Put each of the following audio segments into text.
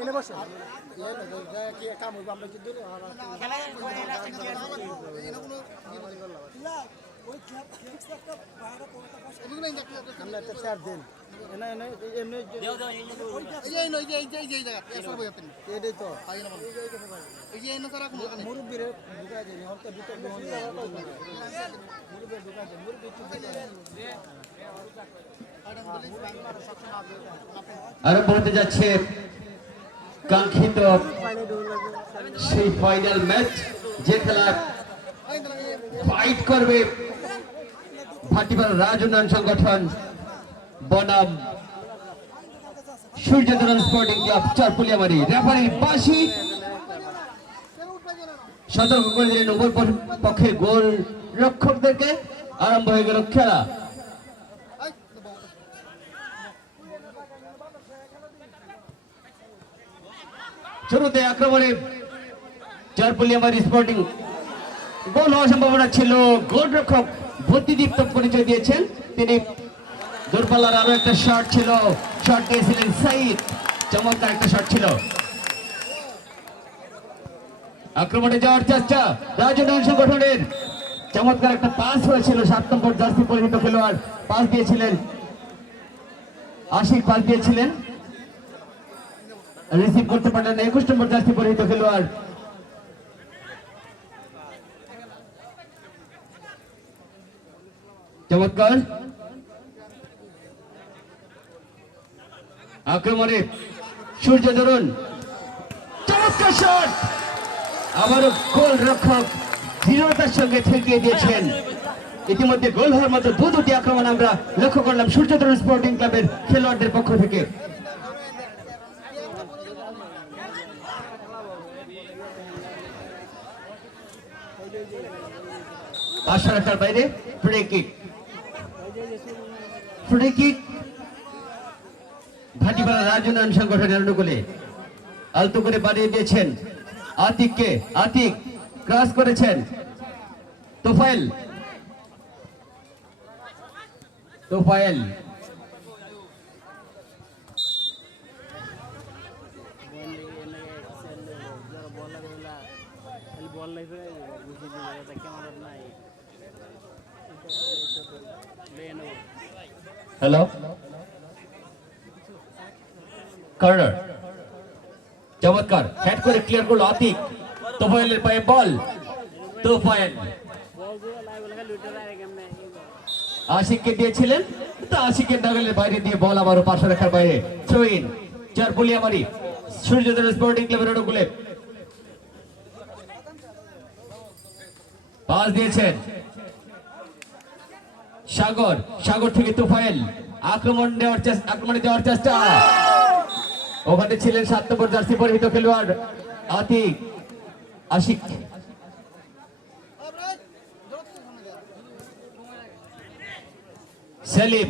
এনে বসে কি কাম হইব আমরা যদি আমরা তো 4 দিন এনে এনে এমনি এটাই তো এই যে এনে তারা মুরব্বিরে ঢুকায় দেয় হলতে ভিতর মুরব্বি ঢুকায় দেয় মুরব্বি আরম্ভ হতে যাচ্ছে কাঙ্ক্ষিত সেই ফাইনাল ম্যাচ, যে খেলা ফাইট করবে ভাটিপাড়া রাজ উন্নয়ন সংগঠন বনাম সূর্যতরণ স্পোর্টিং ক্লাব চারপুলিয়ামারি। রেফারির বাঁশি সতর্ক করে দিলেন উভয় পক্ষের গোল রক্ষকদেরকে। আরম্ভ হয়ে গেল খেলা। শুরুতে আক্রমণে চারপুলিয়ামারি স্পোর্টিং গোল হওয়ার সম্ভাবনা ছিল। গোলরক্ষক বুদ্ধিদীপ্ত পরিচয় দিয়েছেন তিনি। দূরপাল্লার আরো একটা শট ছিল, শট দিয়েছিলেন সাইদ, চমৎকার একটা শট ছিল। আক্রমণে যাওয়ার চেষ্টা রাজনৈতিক সংগঠনের, চমৎকার একটা পাস হয়েছিল। 7 নম্বর জার্সি পরিহিত খেলোয়াড় পাস দিয়েছিলেন, আশিক পাস দিয়েছিলেন, রিসিভ করতে পারলেন 21 নম্বর জার্সি পরিহিত খেলোয়াড়। চমৎকার আক্রমণে সূর্য তরুণ, চমৎকার শট। আবারও গোল রক্ষক দৃঢ়তার সঙ্গে ঠেকিয়ে দিয়েছেন। ইতিমধ্যে গোল হওয়ার মতো দুটি আক্রমণ আমরা লক্ষ্য করলাম সূর্য তরুণ স্পোর্টিং ক্লাবের খেলোয়াড়দের পক্ষ থেকে। আশা রাখার বাইরে free kick, free kick Bhatipara Raj উন্নয়ন সংগঠনের অনুকূলে। আলতো করে বাড়িয়ে দিয়েছেন আতিককে, আতিক ক্রস করেছেন তোফায়েল, তোফায়েল হ্যালো কর্নার, চমৎকার হেড করে ক্লিয়ার করলো আতিক। তোফায়েলের পায়ে বল, তোফায়েল আশিককে দিয়েছিলেন, তো আশিকের নাগালের বাইরে দিয়ে বল আবারও পাশে রাখার বাইরে। থ্রো ইন চারপুলিয়ামারি সূর্যতরুণ স্পোর্টিং ক্লাবের অনুকূলে। পাস দিয়েছেন সাগর, সাগর থেকে তোফায়েল আক্রমণে দেওয়ার চেষ্টা। ওখানে ছিলেন 7 নম্বর জার্সি পরিহিত খেলোয়াড় আতিক, আশিক। সেলিম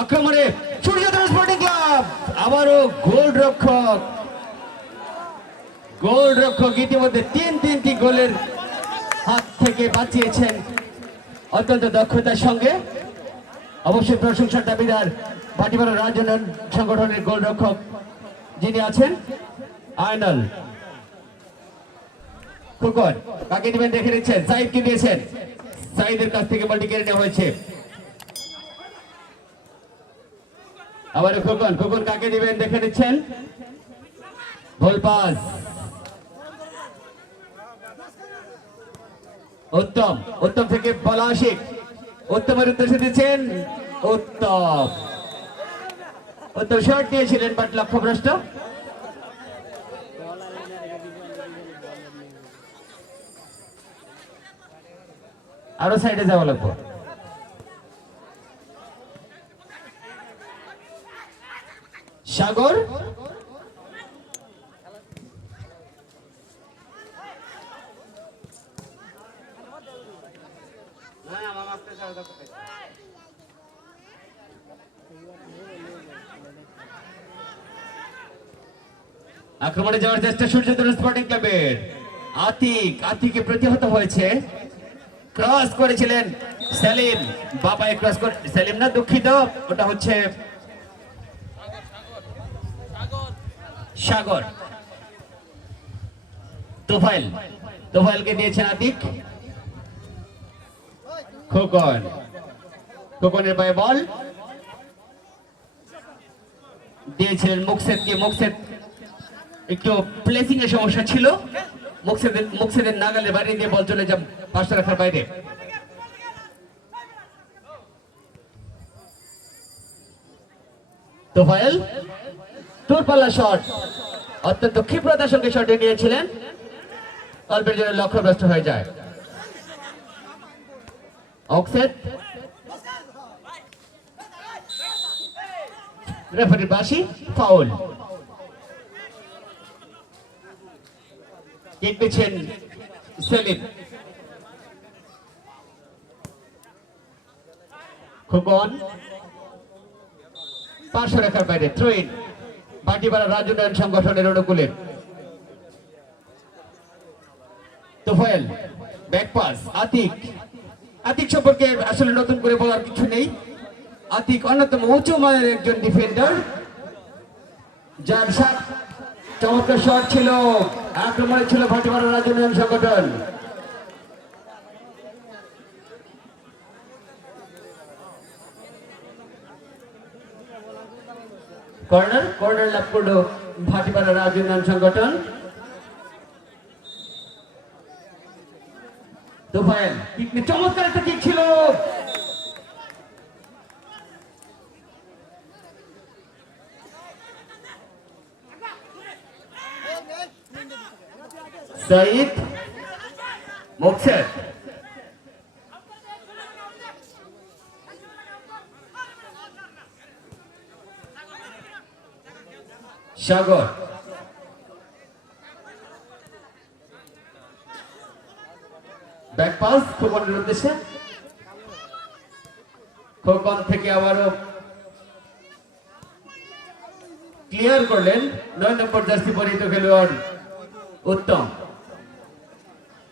আক্রমণে সূর্যতরুণ স্পোর্টিং ক্লাব, আবারও গোল রক্ষক ইতিমধ্যে 3টি গোলের হাত থেকে বাঁচিয়েছেন অত্যন্ত দক্ষতার সঙ্গে। অবশ্যই প্রশংসার দাবিদার ভাটিপাড়া রাজ উন্নয়ন সংগঠনের গোলরক্ষক যিনি আছেন আয়নাল খোকন। কাকে দিবেন দেখে নিচ্ছেন, সাইদকে দিয়েছেন, সাইদের কাছ থেকে বলটি কেড়ে নেওয়া হয়েছে। আবার খোকন, খোকন কাকে দিবেন দেখে নিচ্ছেন, গোল পাস উত্তম, উত্তম থেকে বলা আশিক, উত্তমের উদ্দেশ্যে দিচ্ছেন উত্তম, উত্তম শট দিয়েছিলেন বাট লক্ষ্যভ্রষ্ট। আরো সাইডে যাওয়া লাগবে। সাগর আক্রমণে যাওয়ার চেষ্টা সূর্যতরুণ স্পোর্টিং ক্লাবের। আতিকে প্রতিহত হয়েছে, ক্রস করেছিলেন সেলিম, বাবাই ক্রস করে, সেলিম না দুঃখিত, ওটা হচ্ছে সাগর, তোফাইল, তোফাইলকে দিয়েছেন আতিক, খোকন, খোকনের পায়ে বল দিয়েছিলেন মুকসেদকে। মুকসেদ একটু প্লেসিং এর সমস্যা ছিল, মুকসেদের নাগালের বাইরে দিয়ে বল চলে যায় পাঁচটা রাখার বাইরে। তোফায়েল দূরপাল্লা শট, অত্যন্ত ক্ষিপ্রতার সঙ্গে শটে নিয়েছিলেন, অল্পের জন্য লক্ষ্যভ্রষ্ট হয়ে যায়। অক্সেট, রেফারি বাসি, ফাউল। কিক দিচ্ছেন সেলিম, খোকন পার্শ্ব রেখার বাইরে, থ্রো ইন বাটিপাড়া রাজু উন্নয়ন সংগঠনের অনুকূলে। তোফায়েল ব্যাক পাস, আতিক, আতিক সম্পর্কে আসলে নতুন করে বলার কিছু নেই। আতিক অন্যতম উঁচু মানের একজন ডিফেন্ডার, যার সাত চমৎকার শট ছিল, আক্রমণে ছিল ভাটিপাড়া রাজু উন্নয়ন সংগঠন। কর্নার, কর্নার লাভ করলো ভাটিপাড়া রাজু উন্নয়ন সংগঠন। তোফায়েল চমৎকার একটা কিক ছিল, সাইদ, মুকসেদ, সাগর, ব্যাক পাস খোকনের উদ্দেশ্যে, খোকন থেকে আবারও ক্লিয়ার করলেন 9 নম্বর জার্সি পরিহিত খেলোয়াড় উত্তম।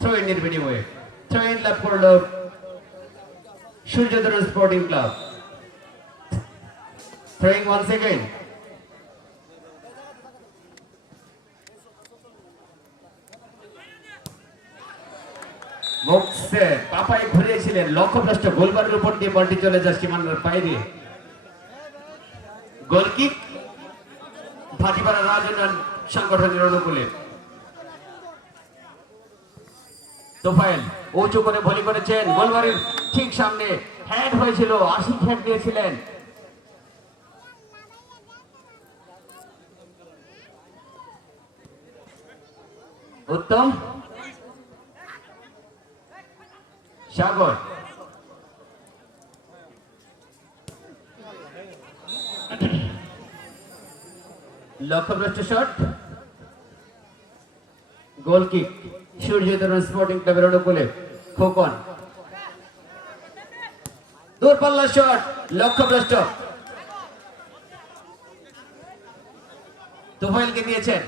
থ্রো ইনের বিনিময়ে থ্রো ইন লাভ করল Suryatarun sporting club. Throwing once again, Muksed পাপায় ঘুরিয়েছিলেন, লক্ষ্যভ্রষ্ট, গোলবারের উপর দিয়ে বলটি চলে যায় সীমানার বাইরে। গোলকিক ভাটিপাড়া রাজু উন্নয়ন সংগঠনের অনুকূলে। তোফায়েল উঁচু করে ভলি করেছেন, গোলবারের ঠিক সামনে হেড হয়েছিল, আশিক হেড দিয়েছিলেন। উত্তম, সাগর, লক্ষ্যভ্রষ্ট shot, goal kick Suryatarun sporting ক্লাবের অনুকূলে। খোকন দূরপাল্লা শট, লক্ষ্যভ্রষ্ট, তোফায়েলকে দিয়েছেন।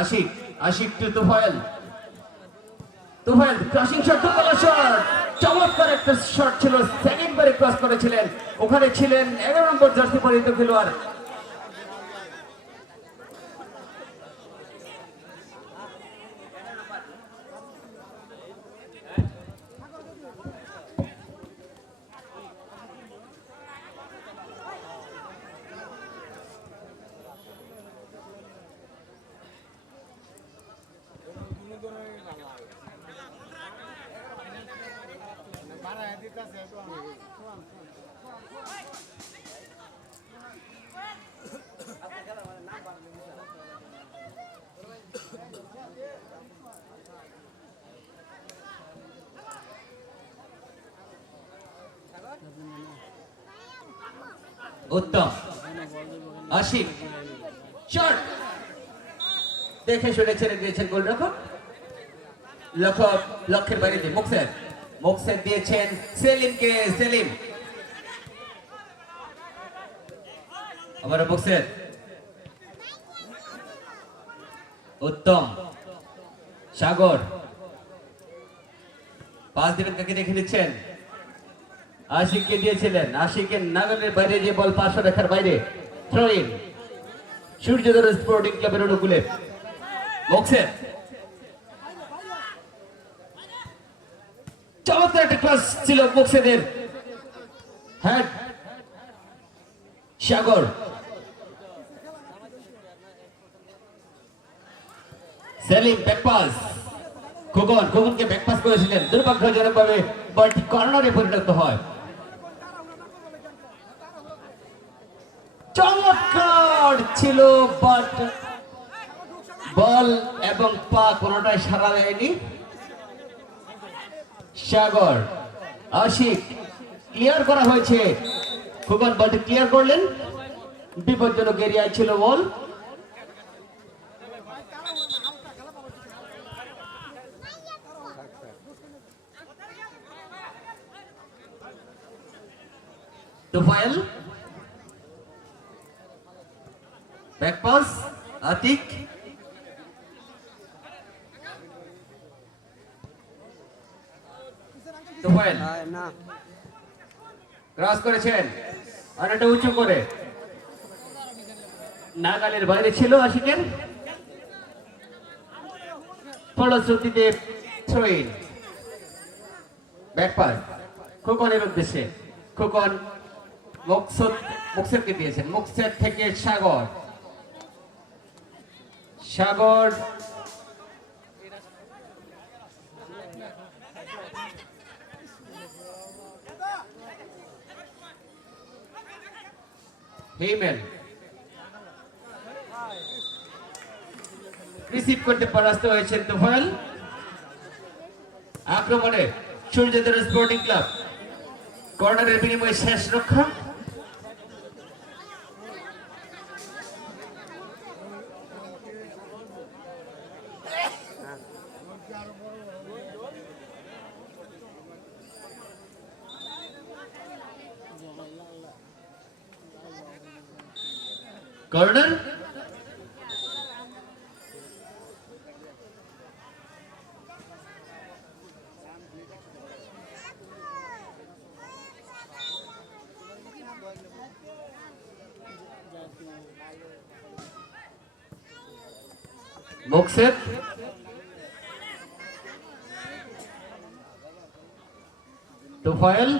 Ashik, Ashik to Tofayel, Tofayel crossing shot, দূরপাল্লা শট, চমৎকার একটা শট ছিল, সেকেন্ড বারে ক্রস করেছিলেন, ওখানে ছিলেন 11 নম্বর জার্সি পরিহিত খেলোয়াড়। উত্তম, আশিক শট দেখে শুনে ছেড়ে দিয়েছেন গোলরক্ষক, লক্ষ্যের বাইরে দিয়ে মুকসেদ, মুকসেদ দিয়েছেন সেলিমকে, সেলিম আবার মুকসেদ, উত্তম, সাগর, পাস দিবেন কাকে দেখে নিচ্ছেন, আশিককে দিয়েছিলেন, আশিকের নাগালের বাইরে যে বল 500 রেখার বাইরে, থ্রো ইন সূর্যদয় স্পোর্টিং ক্লাবের অনুকূলে। বক্সে চমৎকার একটা ক্লাস ছিল বক্সেদের। হ্যাঁ সাগর, সেলিম ব্যাকপাস, খোকনকে ব্যাকপাস করেছিলেন, দুর্ভাগ্যজনকভাবে বলটি কর্নারে পরিণত হয়। চমৎকার ছিল বাট বল এবং পা কোনটাই সারা দেয়নি। সাগর, আশিক, ক্লিয়ার করা হয়েছে, খোকন বলটি ক্লিয়ার করলেন, বিপজ্জনক এরিয়ায় ছিল বল। Tufail, back pass, Atik, Tufail cross করেছেন অনেকটা উঁচু করে, নাগালের বাইরে ছিল আশিকের, ফলশ্রুতিতে থ্রো ইন। ব্যাক পাস খোকনের উদ্দেশ্যে, খোকন মুকসেদকে দিয়েছেন, মুকসেদ থেকে সাগর, সাগর হিমেল রিসিভ করতে পরাস্ত হয়েছেন তুফাইল। আক্রমণে সূর্যদয় স্পোর্টিং ক্লাব, কর্নারের বিনিময়ে শেষ রক্ষা। কর্নার, মুকসেদ, তুফাইল,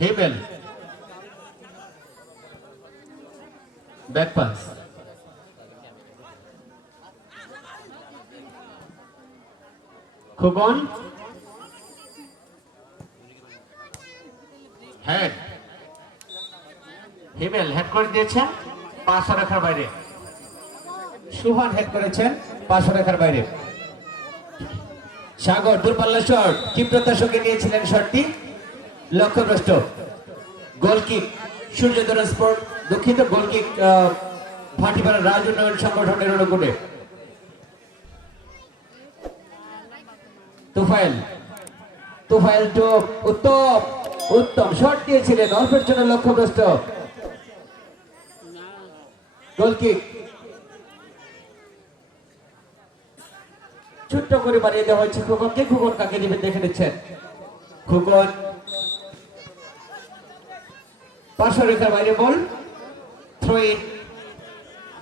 হিমেল, ব্যাক পাস, খোকন, হেড, হিমেল হেড করে দিয়েছেন 500 রেখার বাইরে, সুহান হেড করেছেন 500 রেখার বাইরে। সাগর দূরপাল্লা শট, ক্ষিপ্রতার সঙ্গে নিয়েছিলেন শটটি, লক্ষ্যভ্রষ্ট। গোলকিক সূর্যদয় স্পোর্ট, দুঃখিত, গোলকিক ভাটিপাড়া রাজ উন্নয়ন সংগঠনের অনুকূলে। তুফাইল তো উত্তম শট দিয়েছিলেন, অল্পের জন্য লক্ষ্যভ্রষ্ট। গোলকিক ছোট্ট করে বানিয়ে দেওয়া হয়েছে খোকনকে, খোকন কাকে দিবেন দেখে নিচ্ছেন, খোকন 500 রেখার বাইরে বল, থ্রো ইন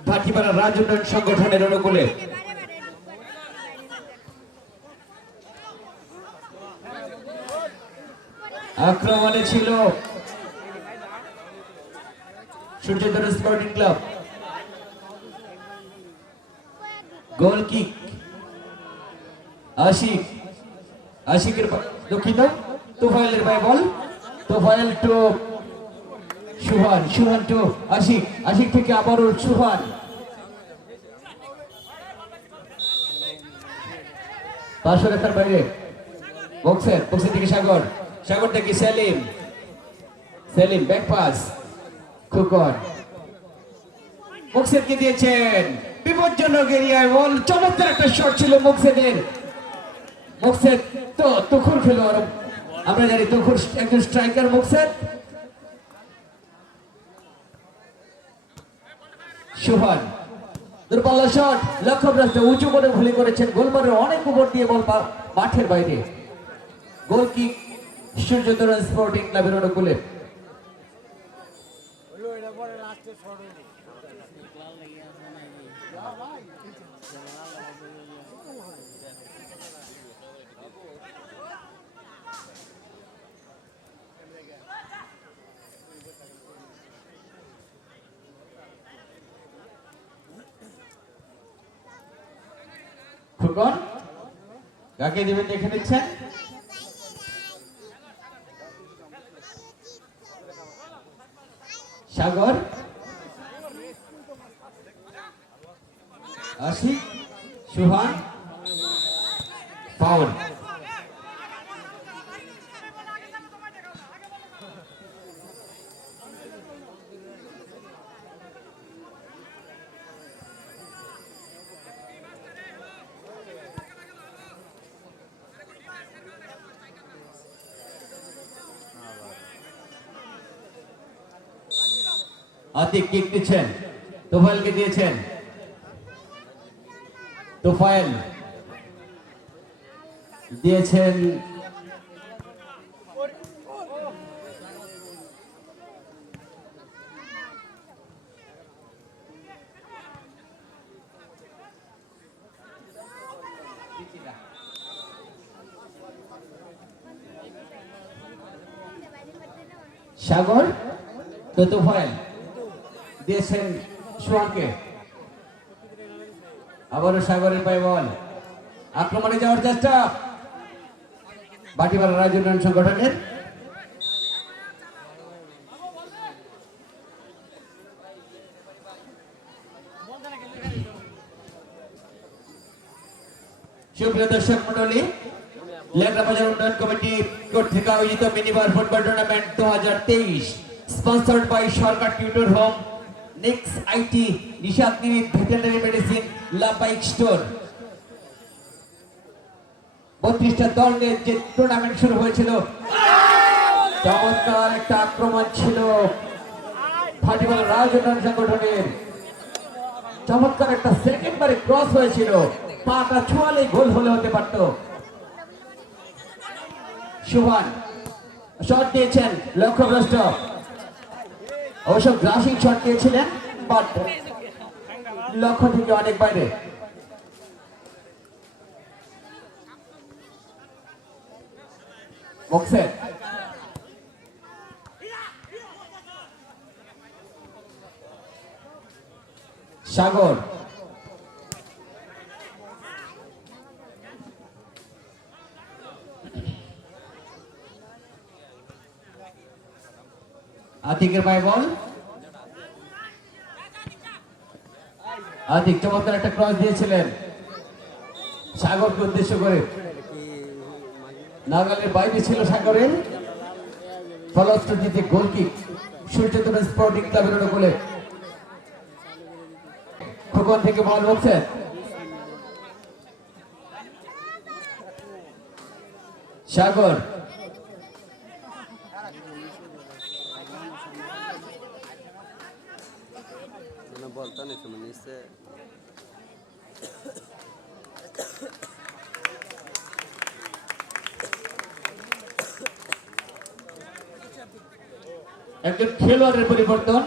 ভাটিপাড়া রাজ উন্নয়ন সংগঠনের অনুকূলে। আক্রমণে ছিল সূর্যদয় স্পোর্টিং ক্লাব, গোল কিক আশিকের দুঃখিত, তুফাইলের বাই বল, তুফাইল টু সুহান টু আশিক থেকে আবারও সুহান, পাঁচশো রেখার বাইরে, বক্সের থেকে সাগর থেকে সেলিম ব্যাক পাস, খোকন মুকসেদকে দিয়েছেন, বিপজ্জনক এরিয়ায় বল, চমৎকার একটা শট ছিল মুকসেদের। মুকসেদ তো তুখুর খেলোয়াড়, আমরা জানি তুখুর একজন স্ট্রাইকার মুকসেদ। সুহান দূরপাল্লা শট, লক্ষ্যভ্রষ্ট, উঁচু করে ভুলে করেছেন, গোলমারের অনেক উপর দিয়ে বল মাঠের বাইরে। গোল কিক সূর্যতরণ স্পোর্টিং ক্লাবের অনুকূলে। ফুকন কাকে দিবেন দেখে নিচ্ছেন। সাগর, আশিক, সুহান, পাউল। আতিক কিক দিচ্ছেন, তোফায়েলকে দিয়েছেন, তোফায়েল দিয়েছেন সাগর, তো তোফায়েল দিয়েছেন সোহানকে। আবারও সাগরের পায়ে বল, আক্রমণে যাওয়ার চেষ্টা বাটিপাড়া রাজ্য উন্নয়ন সংগঠনের। সুপ্রিয় দর্শক মন্ডলী, লেকরা বাজার উন্নয়ন কমিটি কর্তৃক আয়োজিত minibar football tournament 2023 sponsored by Sarkar tutor home, next IT, Nishad Nimit veterinary medicine, লাপাইক স্টোর। 32টা দল নিয়ে যে টুর্নামেন্ট শুরু হয়েছিল, চমৎকার একটা আক্রমণ ছিল ভাটিপাড়া রাজ্য উন্নয়ন সংগঠনের। চমৎকার একটা সেকেন্ড বারে ক্রস হয়েছিল, পাটা ছোঁয়ালে গোল হলে হতে পারত। সুহান শট দিয়েছেন, লক্ষ্যভ্রষ্ট। অবশ্য গ্রাসিং শট দিয়েছিলেন, বাট লক্ষ্য থেকে অনেক বাইরে। বক্সে সাগর, আতিকের পায়ে বল। আতিক চমৎকার একটা ক্রস দিয়েছিলেন সাগরকে উদ্দেশ্য করে, নাগালের বাইরে ছিল সাগরের। ফলশ্রুতিতে গোল কিক সূর্যতরণ স্পোর্টিং ক্লাবের অনুকূলে। খোকন থেকে বল বলছে সাগর, बोलता नहीं समझ इससे একজন খেলোয়াড়ের পরিবর্তন।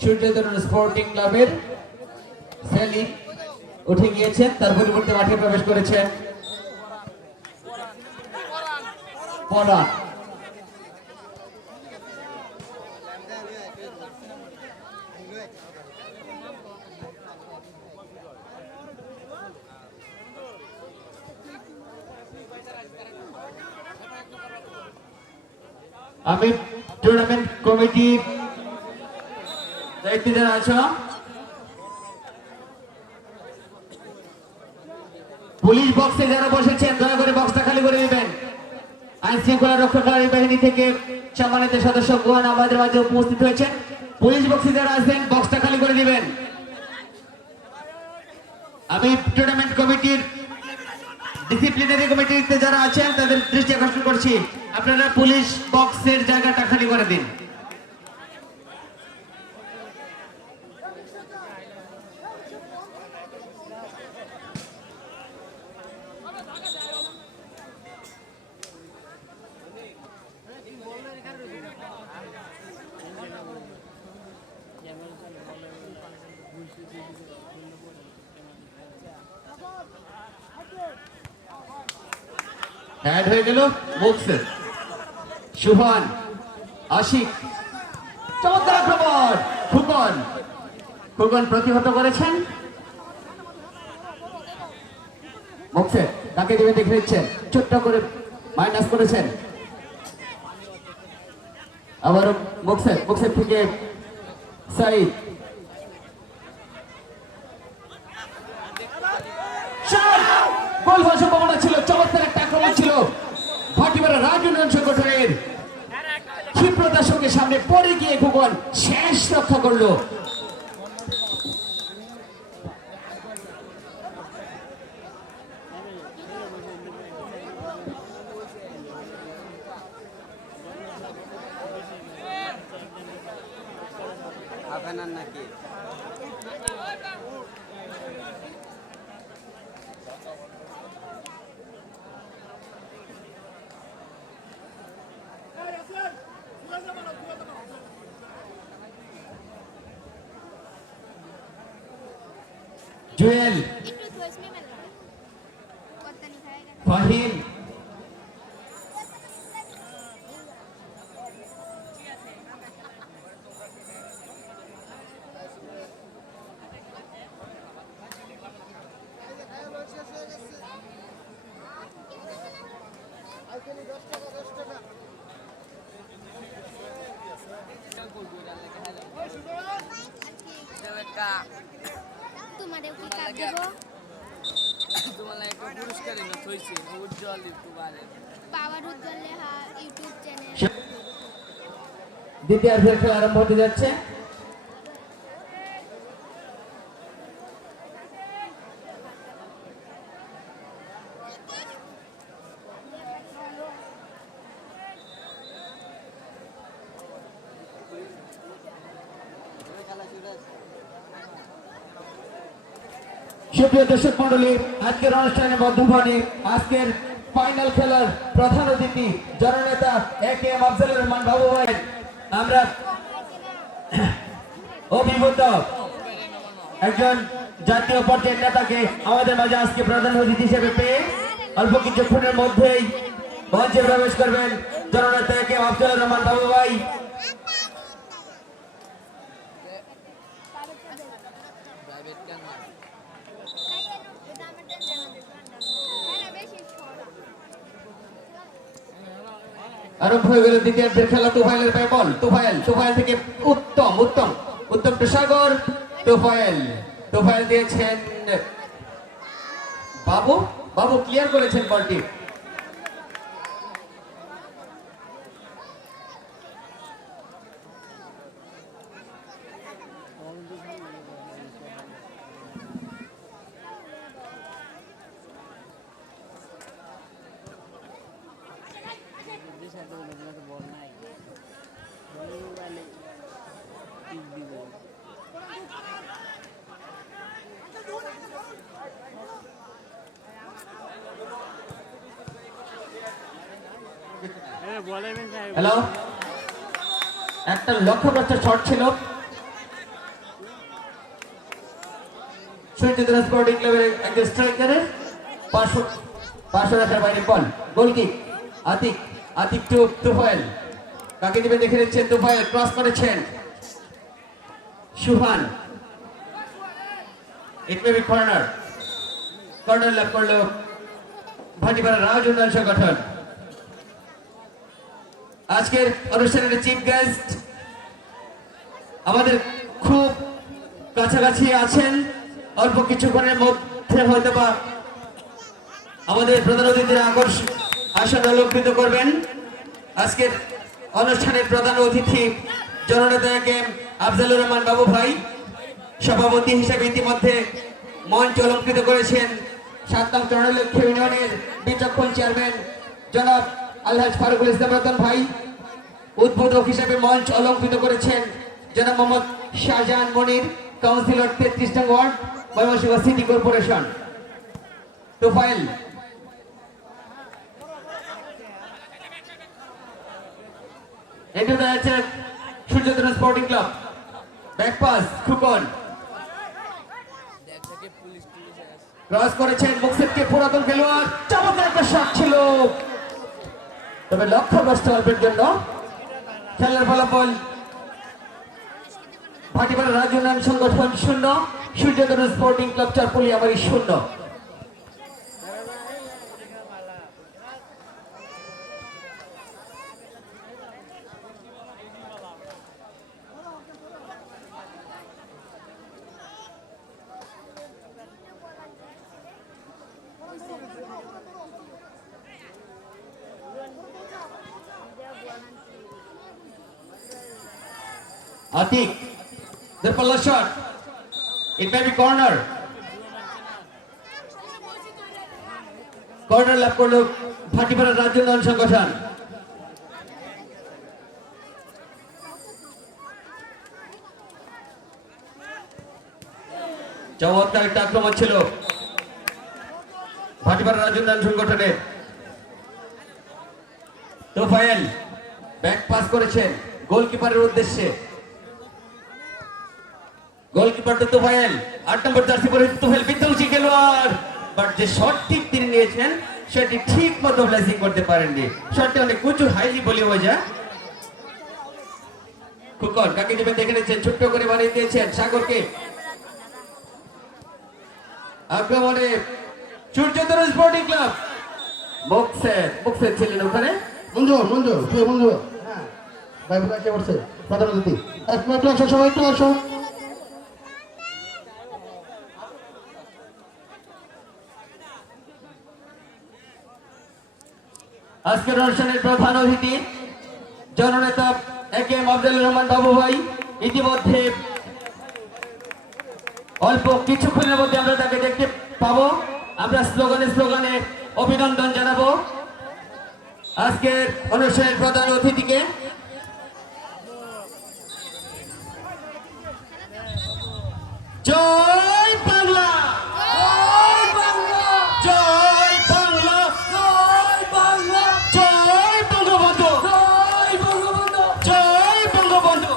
সূর্যতরণ স্পোর্টিং ক্লাবের সেলিম উঠে গিয়েছেন, তার পরিবর্তে মাঠে প্রবেশ করেছেন পরাণ। আমি টুর্নামেন্ট কমিটি দায়িত্বে যারা আছো, পুলিশ বক্সে যারা বসেছেন দয়া করে বক্সটা খালি করে দিবেন। আইন শৃঙ্খলা রক্ষাকারী বাহিনী থেকে সম্মানিত সদস্য গোয়ান আমাদের মাঝে উপস্থিত হয়েছেন। পুলিশ বক্সে যারা আছেন বক্সটা খালি করে দিবেন। আমি টুর্নামেন্ট কমিটির ডিসিপ্লিনারি কমিটিতে যারা আছেন তাদের দৃষ্টি আকর্ষণ করছি, আপনারা পুলিশ বক্সের জায়গাটা খালি করে দিন। অ্যাড হয়ে গেল মুকসেদ, সুহান, আশিক, চমৎকার আক্রমণ, খুকন, খুকন প্রতিহত করেছেন। মুকসেদ তাকে দেবে দেখে নিচ্ছেন, ছোট্ট করে মাইনাস করেছেন। আবারও মুকসেদ, মুকসেদ থেকে সাইদ, গোল হওয়ার সম্ভাবনা ছিল, চমৎকার একটা আক্রমণ ছিল ভাটিপাড়া রাজ উন্নয়ন সংগঠনের, ক্ষিপ্রতার সঙ্গে সামনে পড়ে গিয়ে খুকন শেষ রক্ষা করলো। আপনার নাকি জুয়েল, ফাহিম, তোমাদের কি কাপ দেব? तुम्हाला एक पुरस्कार आहे ना थोयचे उज्ज्वल युट्यूबर পাওয়ার উজ্জ্বলে ইউটিউব চ্যানেল। দ্বিতীয়ার্ধের খেলা আরম্ভ হতে যাচ্ছে। সুপ্রিয় দর্শক মন্ডলী, আজকের অনুষ্ঠানে মধ্যমণি আজকের ফাইনাল খেলার প্রধান অতিথি জননেতা এ.কে.এম. আফজালুর রহমান বাবু ভাই, আমরা অভিভূত একজন জাতীয় পর্যায়ের নেতাকে আমাদের মাঝে আজকে প্রধান অতিথি হিসেবে পেয়ে অল্প কিছুক্ষণের মধ্যেই মঞ্চে প্রবেশ করবেন জননেতা এ.কে.এম. আফজালুর রহমান বাবু ভাই। प्राइवेट करना আরম্ভ হয়ে গেল দ্বিতীয়ার্ধের খেলা। তুফাইলের পায়ে বল, তুফাইল, তুফাইল থেকে উত্তম উত্তম উত্তম পেশাগর, তুফাইল, তুফাইল দিয়েছেন বাবু, বাবু ক্লিয়ার করেছেন বলটি। बॉल नाही मोबाईल टिक দিব হ্যালো, একটা লক্ষ্যভ্রষ্ট শট ছিল সুইন্দ্রা স্পোর্টিং ক্লাবের একজন স্ট্রাইকারের, পাঁচশো রাখার বাইরে ball, goal kick, Atik, Atik to Tufail, কাকে দিবে দেখে নিচ্ছেন, তুফাইল ক্রস করেছেন, Suhan, it may be corner, corner লাভ করলো ভাটিপাড়া রাজ উন্নয়ন সংগঠন। আজকের অনুষ্ঠানের চিফ গেস্ট আমাদের খুব কাছাকাছি আছেন, অল্প কিছুক্ষণের মধ্যে হয়তো বা আমাদের প্রধান অতিথির আসন অলঙ্কৃত করবেন। আজকের অনুষ্ঠানের প্রধান অতিথি জননেতা এ.কে.এম. আফজালুর রহমান বাবু ভাই, সভাপতি হিসেবে ইতিমধ্যে মঞ্চ অলঙ্কৃত করেছেন ৭ নং চরণলক্ষ্মী ইউনিয়নের বিচক্ষণ চেয়ারম্যান জনাব আলহাজ ফারুকুল ইসলাম রতন ভাই, উদ্বোধক হিসেবে মঞ্চ অলঙ্কৃত করেছেন জনাব মোহাম্মদ শাহজাহান মনির, কাউন্সিলর ৩৩ নং ward, Mymensingh city corporation. Tufail, এটা আছে Suryatarun sporting club, back pass Khokon, দেখ থেকে পুলিশ পুলিশ আসে ক্রস করেছেন মুকসেদকে, পুরাতন খেলোয়াড়, চমৎকার একটা শট ছিল, তবে লক্ষ্যভ্রষ্ট অল্পের জন্য খেলার ফলাফল ভাটিপাড়া রাজ্য উন্নয়ন সংগঠন 0, সূর্যতরু sporting club চারপুলিয়ামারি 0। Atik, the pull shot. It may be corner. Corner লাভ করলো ভাটিপাড়া রাজ্য উন্নয়ন সংগঠন। চমৎকার একটা আক্রমণ ছিল ভাটিপাড়া রাজ্য উন্নয়ন সংগঠনের। তোফায়েল ব্যাক পাস করেছেন গোলকিপারের উদ্দেশ্যে। গোলকিপার তোফায়েল 8 নম্বর জার্সি পরে তোফায়েল বিধ্বংসী খেলোয়াড়, বাট যে শটটি তিনি নিয়েছেন সেটি ঠিক মতো ব্লেসিং করতে পারেননি। শটটি অনেক উঁচু হাইলি বলি হয়ে যায়। খুকন কাকে দেবেন দেখে নিচ্ছেন, ছোট্ট করে বানিয়ে দিয়েছেন সাগরকে। আক্রমণে সূর্যতরু স্পোর্টিং ক্লাব বক্সে ছিলেন ওখানে। মঞ্জু হ্যাঁ ভাই বুঝা কে করছে প্রধান অতিথি একটু আসো সবাই একটু আসো। আজকের অনুষ্ঠানের প্রধান অতিথি জননেতা একেএম আফজালুর রহমান বাবু ভাই। ইতিমধ্যে অল্প কিছুক্ষণের মধ্যে আমরা তাকে দেখতে পাবো। আমরা স্লোগানে অভিনন্দন জানাবো আজকের অনুষ্ঠানের প্রধান অতিথিকে। জয় বাংলা, জয় বাংলা, জয় বাংলা, জয় বাংলা, জয় বঙ্গবন্ধু, জয় বঙ্গবন্ধু, জয় বঙ্গবন্ধু,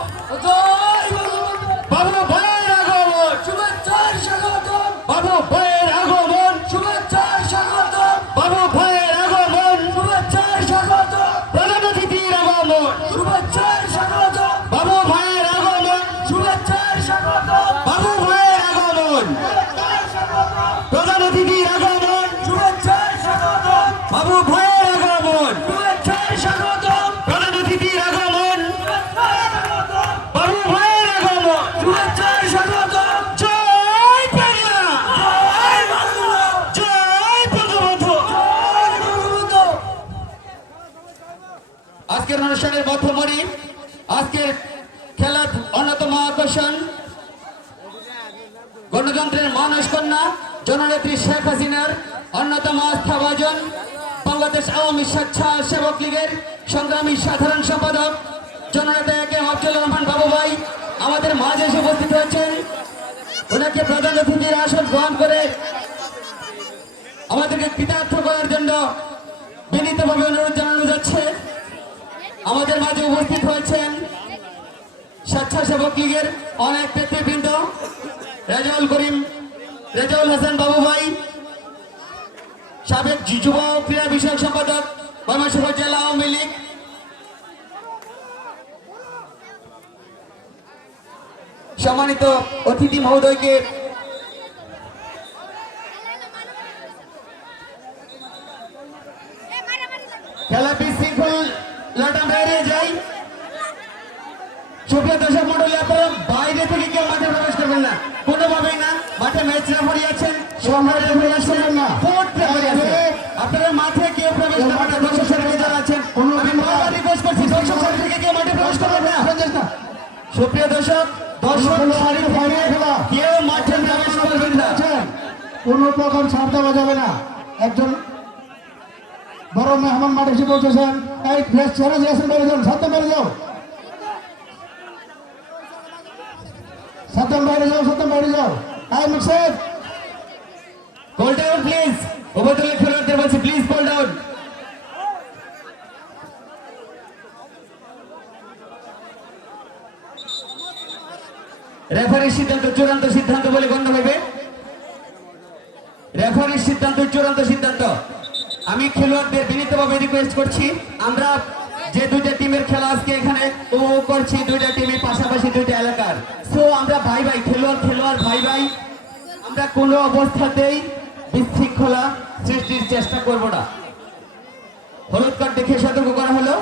জয় বঙ্গবন্ধু। বাবু ভাইয়ের আগমন শুভেচ্ছার স্বাগতম, বাবু ভাইয়ের আগমন শুভেচ্ছার স্বাগতম, বাবু ভাইয়ের আগমন শুভেচ্ছার স্বাগতম, প্রধান অতিথির আগমন শুভেচ্ছার স্বাগতম, বাবু ভাইয়ের আগমন শুভেচ্ছার স্বাগতম, বাবু ভাইয়ের আগমন প্রধান অতিথির আগমন শুভেচ্ছার স্বাগতম, বাবু ভাইয়ের আগমন শুভেচ্ছার স্বাগতম, প্রধান অতিথির আগমন বাবু ভাইয়ের আগমন শুভেচ্ছার স্বাগতম। জয় বাংলা, জয় বাংলা, জয় বঙ্গবন্ধু, জয় বঙ্গবন্ধু। আজকের অনুষ্ঠানের মধ্যমণি, আজকের খেলার অন্যতম আকর্ষণ গণতন্ত্রের মানস কন্যা জননেত্রী শেখ হাসিনার অন্যতম আস্থাভাজন বাংলাদেশ আওয়ামী স্বেচ্ছাসেবক লীগের সংগ্রামী সাধারণ সম্পাদক জননেতা একেএম আফজালুর রহমান বাবু ভাই আমাদের মাঝে এসে উপস্থিত হয়েছেন। ওনাকে প্রধান অতিথির আসন গ্রহণ করে আমাদেরকে কৃতার্থ করার জন্য বিনীতভাবে অনুরোধ জানানো যাচ্ছে। আমাদের মাঝে উপস্থিত হয়েছেন স্বেচ্ছাসেবক লীগের অনেক নেতৃবৃন্দ, রেজাউল হাসান বাবু ভাই, সাবেক যুব ক্রীড়া বিষয়ক সম্পাদক ময়মনসিংহ জেলা আওয়ামী লীগ, সম্মানিত অতিথি মহোদয়কে খেলা বিশৃঙ্খলতা বেরিয়ে যায়। সুপ্রিয় দর্শক মন্ডলী, আপনারা বাইরে থেকে কেউ মাঠে প্রবেশ করবেন না, কোনোভাবেই না। মাঠে ম্যাচ রেফারি আছেন, প্রবেশ করবেন না। আপনারা মাঠে কেউ প্রবেশ করবেন না। দর্শক সারিতে যারা আছেন আমি বারবার রিকোয়েস্ট করছি, দর্শক সারি থেকে কেউ মাঠে প্রবেশ করবেন না। সুপ্রিয় দর্শক সারির বাইরে কেউ মাঠে প্রবেশ করবেন না। কোনো প্রকার ছাড় দেওয়া যাবে না। একজন বড় মেহমান মাঠে এসে পৌঁছেছেন, এই ড্রেস ছেড়ে দিয়েছেন, বেড়ে যান, সাবধান বেড়ে যাও, সাবধান বাইরে যাও, সাবধান বাইরে যাও। আই মুকসেদ কল ডাউন প্লিজ, উপদলের খেলোয়াড়দের বলছি প্লিজ কল ডাউন। রেফারির সিদ্ধান্ত চূড়ান্ত সিদ্ধান্ত বলে গণ্য হবে। রেফারির সিদ্ধান্ত চূড়ান্ত সিদ্ধান্ত। আমি খেলোয়াড়দের বিনীতভাবে রিকোয়েস্ট করছি, আমরা যে দুইটা টিমের খেলা আজকে এখানে উপভোগ করছি, দুইটা টিমের পাশাপাশি দুইটা এলাকার, সো আমরা ভাই ভাই খেলোয়াড় ভাই ভাই, আমরা কোনো অবস্থাতেই বিশৃঙ্খলা সৃষ্টির চেষ্টা করব না। হলুদ কার্ড দেখে সতর্ক করা হলো।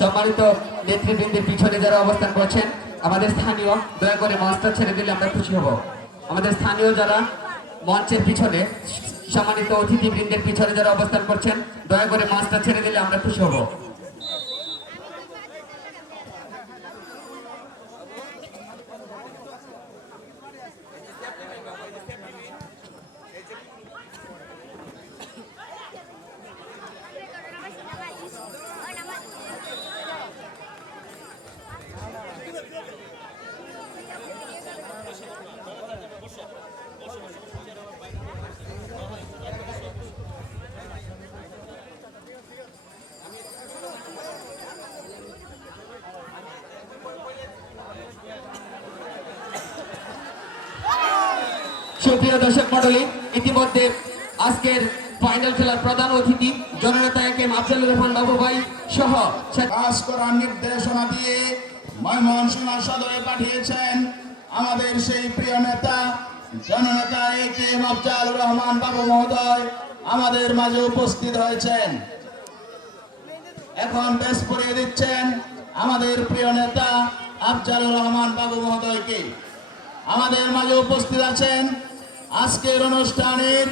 সম্মানিত নেতৃবৃন্দের পিছনে যারা অবস্থান করছেন, আমাদের স্থানীয় দয়া করে মঞ্চটা ছেড়ে দিলে আমরা খুশি হব। আমাদের স্থানীয় যারা মঞ্চের পিছনে, সম্মানিত অতিথিবৃন্দের পিছনে যারা অবস্থান করছেন, দয়া করে মঞ্চটা ছেড়ে দিলে আমরা খুশি হব। সুপ্রিয় দর্শক মণ্ডলী, ইতিমধ্যে আজকের ফাইনাল খেলার প্রধান অতিথি জননেতা একে আফজালুর রহমান বাবু ভাই সহ কাজ করার নির্দেশনা দিয়ে ময়মনসিংহ সদরে পাঠিয়েছেন আমাদের সেই প্রিয় নেতা জননেতা একে আফজালুর রহমান বাবু মহোদয় আমাদের মাঝে উপস্থিত হয়েছেন। এখন বেশ পড়িয়ে দিচ্ছেন আমাদের প্রিয় নেতা আফজালুর রহমান বাবু মহোদয়কে। আমাদের মাঝে উপস্থিত আছেন আজকের অনুষ্ঠানের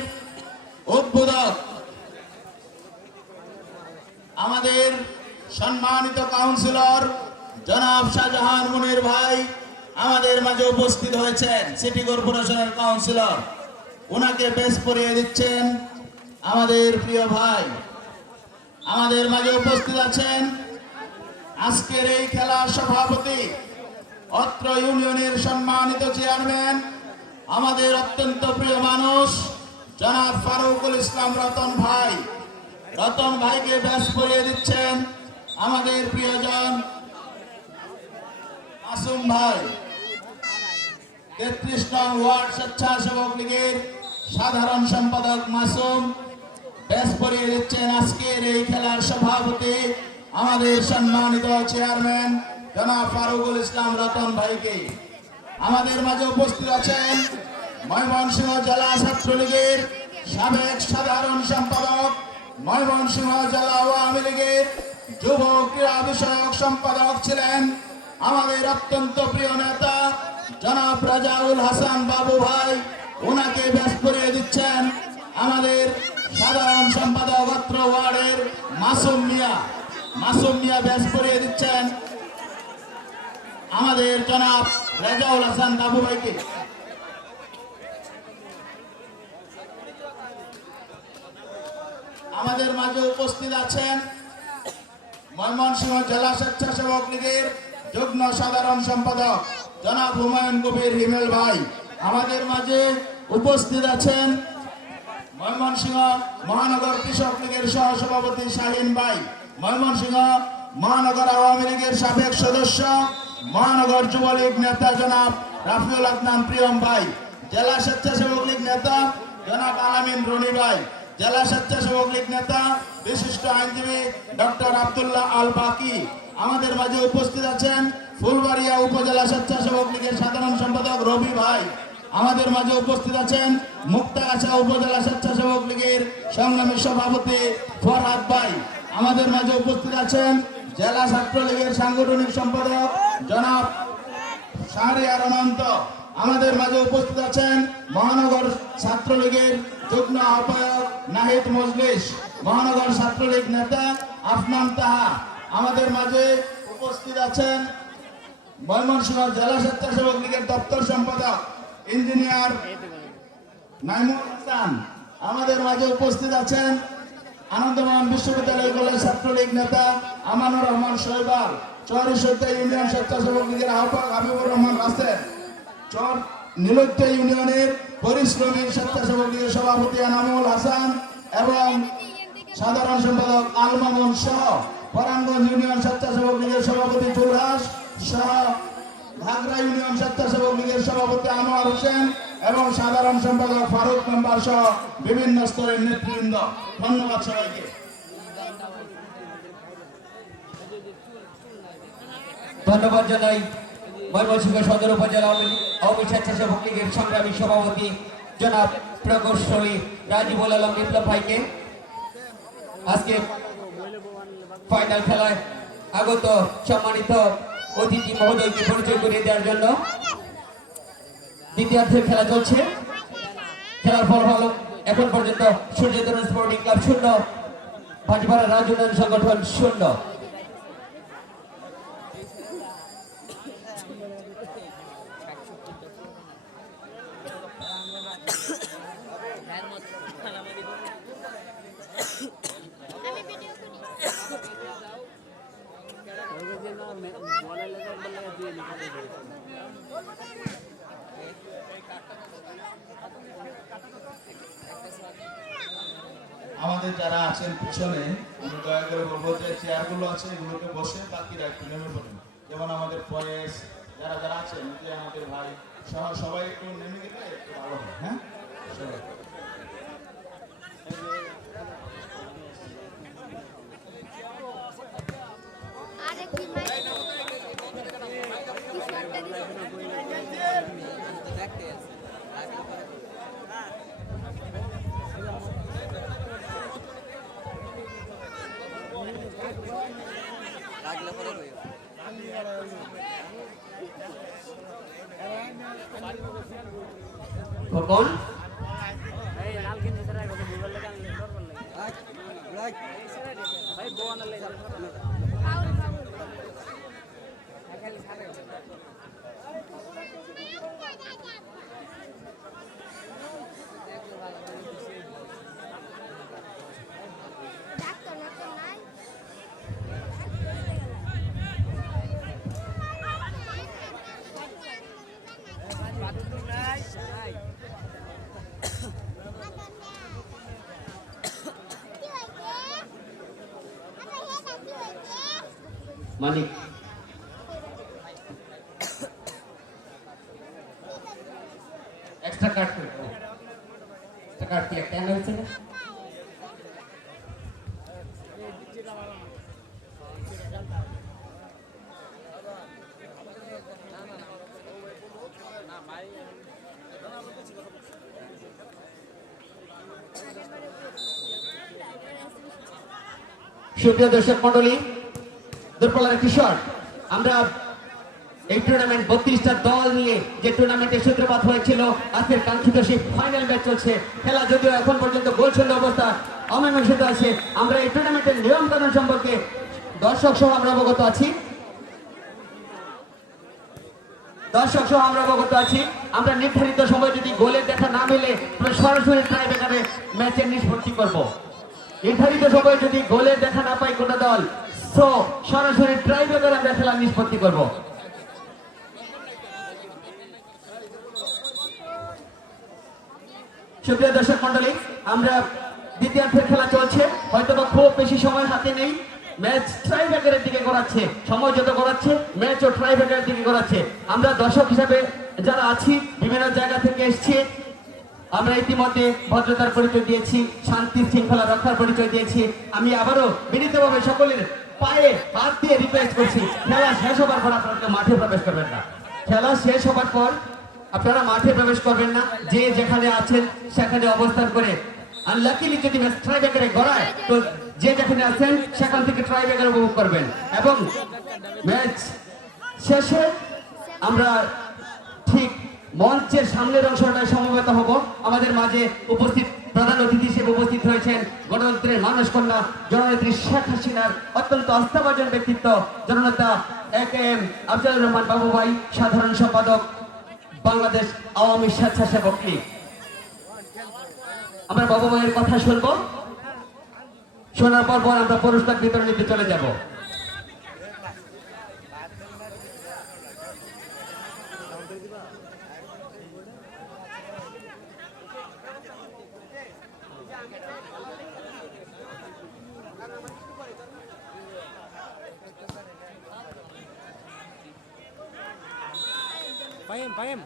উদ্বোধক আমাদের সম্মানিত কাউন্সিলর জনাব শাহজাহান মুনির ভাই আমাদের মাঝে উপস্থিত হয়েছেন, সিটি কর্পোরেশনের কাউন্সিলর। ওনাকে বেশ পরিয়ে দিচ্ছেন আমাদের প্রিয় ভাই। আমাদের মাঝে উপস্থিত আছেন আজকের এই খেলার সভাপতি, অত্র ইউনিয়নের সম্মানিত চেয়ারম্যান, আমাদের অত্যন্ত প্রিয় মানুষ জনাব ফারুকুল ইসলাম রতন ভাই। রতন ভাইকে ব্যাস পরিয়ে দিচ্ছেন আমাদের প্রিয়জন মাসুম ভাই। 33 নং ওয়ার্ড স্বেচ্ছাসেবক লীগের সাধারণ সম্পাদক মাসুম ব্যাস পরিয়ে দিচ্ছেন আজকের এই খেলার সভাপতি আমাদের সম্মানিত চেয়ারম্যান জনাব ফারুকুল ইসলাম রতন ভাইকে। আমাদের মাঝে উপস্থিত আছেন ময়মনসিংহ জেলা ছাত্রলীগের সাবেক সাধারণ সম্পাদক, ময়মনসিংহ জেলা আওয়ামী লীগের যুব ক্রীড়া বিষয়ক সম্পাদক ছিলেন আমাদের অত্যন্ত প্রিয় নেতা জনাব রাজাউল হাসান বাবু ভাই। ওনাকে ব্যাস করিয়ে দিচ্ছেন আমাদের সাধারণ সম্পাদক অত্র ওয়ার্ডের মাসুম মিয়া। মাসুম মিয়া ব্যাস করিয়ে দিচ্ছেন আমাদের জনাব রাজাউল হাসান বাবু ভাইকে। আমাদের মাঝে উপস্থিত আছেন ময়মনসিংহ জেলা স্বেচ্ছাসেবক লীগের যুগ্ম সাধারণ সম্পাদক জনাব হুমায়ুন কবির হিমেল ভাই। আমাদের মাঝে উপস্থিত আছেন ময়মনসিংহ মহানগর কৃষক লীগের সহসভাপতি শাহিন ভাই, ময়মনসিংহ মহানগর আওয়ামী লীগের সাবেক সদস্য, মহানগর যুবলীগ নেতা জনাব রাফিউল আদনান প্রিয়ম ভাই, জেলা স্বেচ্ছাসেবক লীগ নেতা জনাব আলামিন রনি ভাই, জেলা স্বেচ্ছাসেবক লীগ নেতা বিশিষ্ট আইনজীবী ডক্টর আব্দুল্লাহ আল বাকি। আমাদের মাঝে উপস্থিত আছেন ফুলবাড়িয়া উপজেলা স্বেচ্ছাসেবক লীগের সাধারণ সম্পাদক রবি ভাই। আমাদের মাঝে উপস্থিত আছেন মুক্তাগাছা উপজেলা স্বেচ্ছাসেবক লীগের সংগ্রামী সভাপতি ফরহাদ ভাই। আমাদের মাঝে উপস্থিত আছেন জেলা ছাত্রলীগের সাংগঠনিক সম্পাদক জনাব শাহরিয়ার অনন্ত। আমাদের মাঝে উপস্থিত আছেন মহানগর ছাত্রলীগের যুগ্ম আহ্বায়ক নাহিদ মজলিস, মহানগর ছাত্রলীগ নেতা আফনান তাহা। আমাদের মাঝে উপস্থিত আছেন ময়মনসিংহ জেলা স্বেচ্ছাসেবক লীগের দপ্তর সম্পাদক ইঞ্জিনিয়ার নাইমুল হাসান। আমাদের মাঝে উপস্থিত আছেন আনন্দমোহন বিশ্ববিদ্যালয় কলেজ ছাত্রলীগ নেতা আমানুর রহমান শৈবাল, চৌরিশত্তা ইউনিয়ন স্বেচ্ছাসেবক লীগের আহ্বায়ক হাবিবুর রহমান রাসেল, নীলত্য ইউনিয়নের পরিশ্রমী স্বেচ্ছাসেবক লীগের সভাপতি এনামুল হাসান এবং সাধারণ সম্পাদক আল মামুন সহ পরাণগঞ্জ ইউনিয়ন স্বেচ্ছাসেবক লীগের সভাপতি জুলহাস সহ ঘাগড়া ইউনিয়ন স্বেচ্ছাসেবক লীগের সভাপতি আনোয়ার হোসেন এবং সাধারণ সম্পাদক ফারুক মেম্বার সহ বিভিন্ন স্তরের নেতৃবৃন্দ। ধন্যবাদ সবাইকে। ধন্যবাদ জানাই ময়মনসিংহ সদর উপজেলা আওয়ামী স্বেচ্ছাসেবক লীগের সংগ্রামী সভাপতি জনাব প্রকৌশলী রাজিবুল আলম বিপ্লব ভাইকে আজকে ফাইনাল খেলায় আগত সম্মানিত অতিথি মহোদয়কে পরিচয় করিয়ে দেওয়ার জন্য। দ্বিতীয়ার্ধের খেলা চলছে। খেলার ফল হলো এখন পর্যন্ত সূর্যতরুণ স্পোর্টিং ক্লাব 0, ভাটিপাড়া রাজ উন্নয়ন সংগঠন 0। আমাদের যারা আছেন পিছনে দয়া করে বলবো যে চেয়ারগুলো আছে এগুলোকে বসে বাকিরা একটু নেমে পড়েন। যেমন আমাদের ফয়েজ যারা যারা আছেন যে আমাদের ভাই সহ সবাই একটু নেমে গেলে একটু ভালো হয়। হ্যাঁ, সবাই আরে কি মাইক কিছু একটা দিছে দেখতে আছে লাগলে পরে কইও খোকন এই লাল কিন্তু সেটা কত বিবল লাগা আমি তোর বল লাইক ভাই বোন লাগা পাউল খালি খাবে ডাক্তার না তো নাই মালিক এক্সট্রা কাট করো। এক্সট্রা কাট কি একটা আনা হয়েছে না? সুপ্রিয় দর্শক মন্ডলী, দূরপাল্লার একটি শট। আমরা এই টুর্নামেন্ট 32টা দল নিয়ে যে টুর্নামেন্টের সূত্রপাত হয়েছিল, আজকের কাঙ্ক্ষিত সেই ফাইনাল ম্যাচ চলছে। খেলা যদিও এখন পর্যন্ত গোলশূন্য অবস্থা অমীমাংসিত আছে। আমরা এই টুর্নামেন্টের নিয়ম কানুন সম্পর্কে দর্শক সহ আমরা অবগত আছি। আমরা নির্ধারিত সময় যদি গোলের দেখা না মেলে তবে সরাসরি ট্রাই ব্রেকারে ম্যাচের নিষ্পত্তি করব। নির্ধারিত সময় যদি গোলের দেখা না পাই কোনো দল, তো সরাসরি ট্রাই ব্রেকারে আমরা খেলা নিষ্পত্তি করব। সুপ্রিয় দর্শক মন্ডলী, আমরা দ্বিতীয়ার্ধের খেলা চলছে। হয়তো বা খুব বেশি সময় হাতে নেই। ম্যাচ ট্রাই ব্রেকারের দিকে গড়াচ্ছে, সময় যত গড়াচ্ছে ম্যাচও ট্রাই ব্রেকারের দিকে গড়াচ্ছে। আমরা দর্শক হিসাবে যারা আছি বিভিন্ন জায়গা থেকে এসেছি, আমরা ইতিমধ্যে ভদ্রতার পরিচয় দিয়েছি, শান্তি শৃঙ্খলা রক্ষার পরিচয় দিয়েছি। আমি আবারও বিনীতভাবে সকলের পায়ে হাত দিয়ে রিকোয়েস্ট করছি, খেলা শেষ হবার পর আপনারা মাঠে প্রবেশ করবেন না। খেলা শেষ হবার পর আপনারা মাঠে প্রবেশ করবেন না। যে যেখানে আছেন সেখানে অবস্থান করে, আনলাকিলি যদি ম্যাচ ট্রাই ব্রেকারে গড়ায় তো যে যেখানে আছেন সেখান থেকে ট্রাই ব্রেকার উপভোগ করবেন। এবং ম্যাচ শেষে আমরা ঠিক মঞ্চের সামনের অংশটায় সমবেত হব। আমাদের মাঝে উপস্থিত প্রধান অতিথি হিসেবে উপস্থিত হয়েছেন গণতন্ত্রের মানুষ কন্যা জননেত্রী শেখ হাসিনার অত্যন্ত আস্থাভাজন ব্যক্তিত্ব জননেতা এ.কে.এম. আফজালুর রহমান বাবু ভাই, সাধারণ সম্পাদক বাংলাদেশ আওয়ামী স্বেচ্ছাসেবক লীগ। আমরা বাবু ভাইয়ের কথা শুনবো, শোনার পর আমরা পুরস্কার বিতরণীতে চলে যাব। Payem.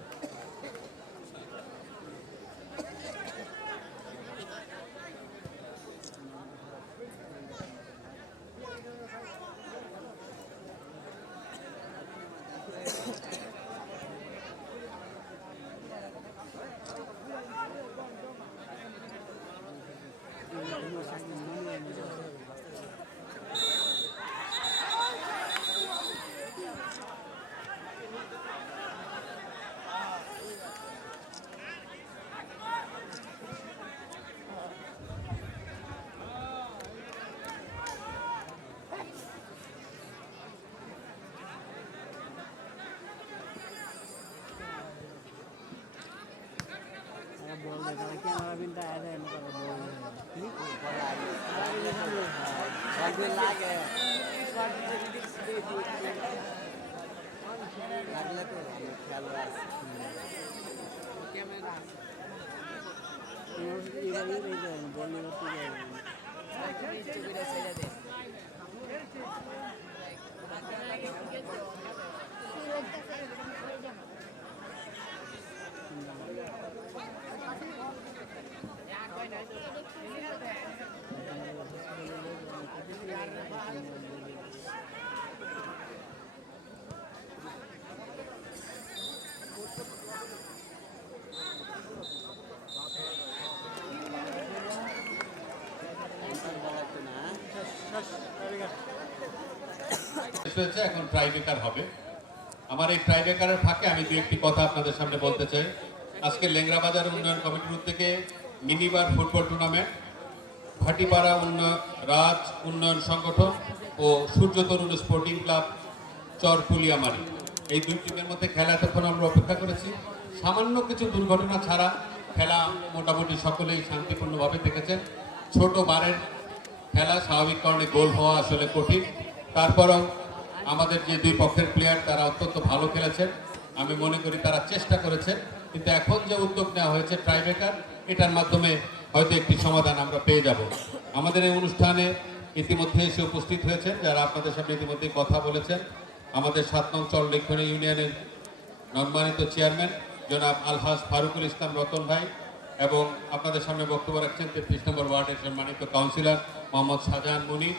बोल दे ताकि हमारा बिंदा आ जाए मतलब बोल दे लागे लागले तो ख्याल राख कैमरा ये नहीं जाए बोलने को जाए হয়েছে এখন ট্রাইবেকার হবে। আমার এই ট্রাইবেকারের ফাঁকে আমি দু একটি কথা আপনাদের সামনে বলতে চাই। আজকে লেংরাবাজার উন্নয়ন কমিটির থেকে minibar football tournament, Bhatipara Raj উন্নয়ন সংগঠন ও সূর্য তরুণ স্পোর্টিং ক্লাব চরপুলিয়ামারি, এই দুই টিমের মধ্যে খেলা এতক্ষণ আমরা অপেক্ষা করেছি। সামান্য কিছু দুর্ঘটনা ছাড়া খেলা মোটামুটি সকলেই শান্তিপূর্ণভাবে দেখেছেন। ছোট বারের খেলা, স্বাভাবিক কারণে গোল হওয়া আসলে কঠিন। তারপরেও আমাদের যে দুই পক্ষের প্লেয়ার তারা অত্যন্ত ভালো খেলেছেন। আমি মনে করি তারা চেষ্টা করেছে, কিন্তু এখন যে উদ্যোগ নেওয়া হয়েছে ট্রাইবেকার, এটার মাধ্যমে হয়তো একটি সমাধান আমরা পেয়ে যাব। আমাদের এই অনুষ্ঠানে ইতিমধ্যে এসে উপস্থিত হয়েছেন যারা আপনাদের সামনে ইতিমধ্যে কথা বলেছেন। আমাদের ৭ নং চরলেখনী ইউনিয়নের সম্মানিত চেয়ারম্যান জনাব আলহাজ ফারুকুল ইসলাম রতন ভাই, এবং আপনাদের সামনে বক্তব্য রাখছেন ৩৩ নম্বর ওয়ার্ডের সম্মানিত কাউন্সিলর মোহাম্মদ শাহজাহান মুনি।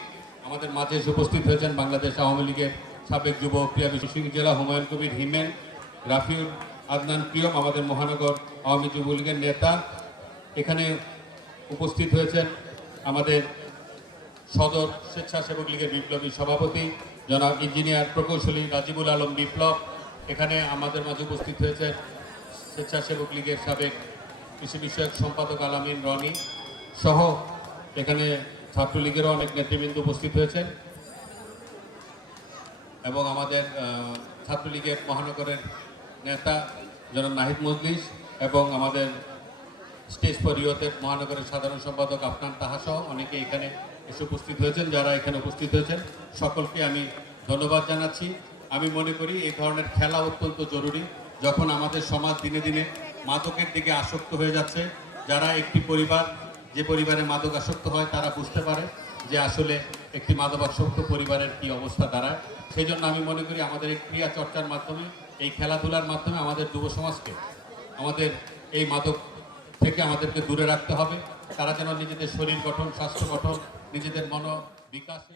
আমাদের মাঝে এসে উপস্থিত হয়েছেন বাংলাদেশ আওয়ামী লীগের সাবেক যুব ক্রীড়া বিশেষজ্ঞ জেলা হুমায়ুন কবির হিমেন, রাফিউল আদনান প্রিয়ম, আমাদের মহানগর আওয়ামী যুব লীগের নেতা। এখানে উপস্থিত হয়েছেন আমাদের সদর স্বেচ্ছাসেবক লীগের বিপ্লবী সভাপতি জনাব ইঞ্জিনিয়ার প্রকৌশলী রাজিবুল আলম বিপ্লব। এখানে আমাদের মাঝে উপস্থিত হয়েছেন স্বেচ্ছাসেবক লীগের সাবেক কৃষি বিষয়ক সম্পাদক আলামিন রনি সহ এখানে ছাত্রলীগেরও অনেক নেতৃবৃন্দ উপস্থিত হয়েছেন, এবং আমাদের ছাত্রলীগের মহানগরের নেতা জনাব নাহিদ মজলিস, এবং আমাদের স্টেজ ফর ইয়ুথের মহানগরের সাধারণ সম্পাদক আফনান তাহা সহ অনেকে এখানে এসে উপস্থিত হয়েছেন। যারা এখানে উপস্থিত হয়েছেন সকলকে আমি ধন্যবাদ জানাচ্ছি। আমি মনে করি এই ধরনের খেলা অত্যন্ত জরুরি। যখন আমাদের সমাজ দিনে দিনে মাদকের দিকে আসক্ত হয়ে যাচ্ছে, যারা একটি পরিবার, যে পরিবারে মাদক আসক্ত হয় তারা বুঝতে পারে যে আসলে একটি মাদকাসক্ত পরিবারের কি অবস্থা দাঁড়ায়। সেই জন্য আমি মনে করি আমাদের এই ক্রিয়া চর্চার মাধ্যমে, এই খেলাধুলার মাধ্যমে আমাদের যুব সমাজকে আমাদের এই মাদক থেকে আমাদেরকে দূরে রাখতে হবে। তারা যেন নিজেদের শরীর গঠন, স্বাস্থ্য গঠন, নিজেদের মনো বিকাশে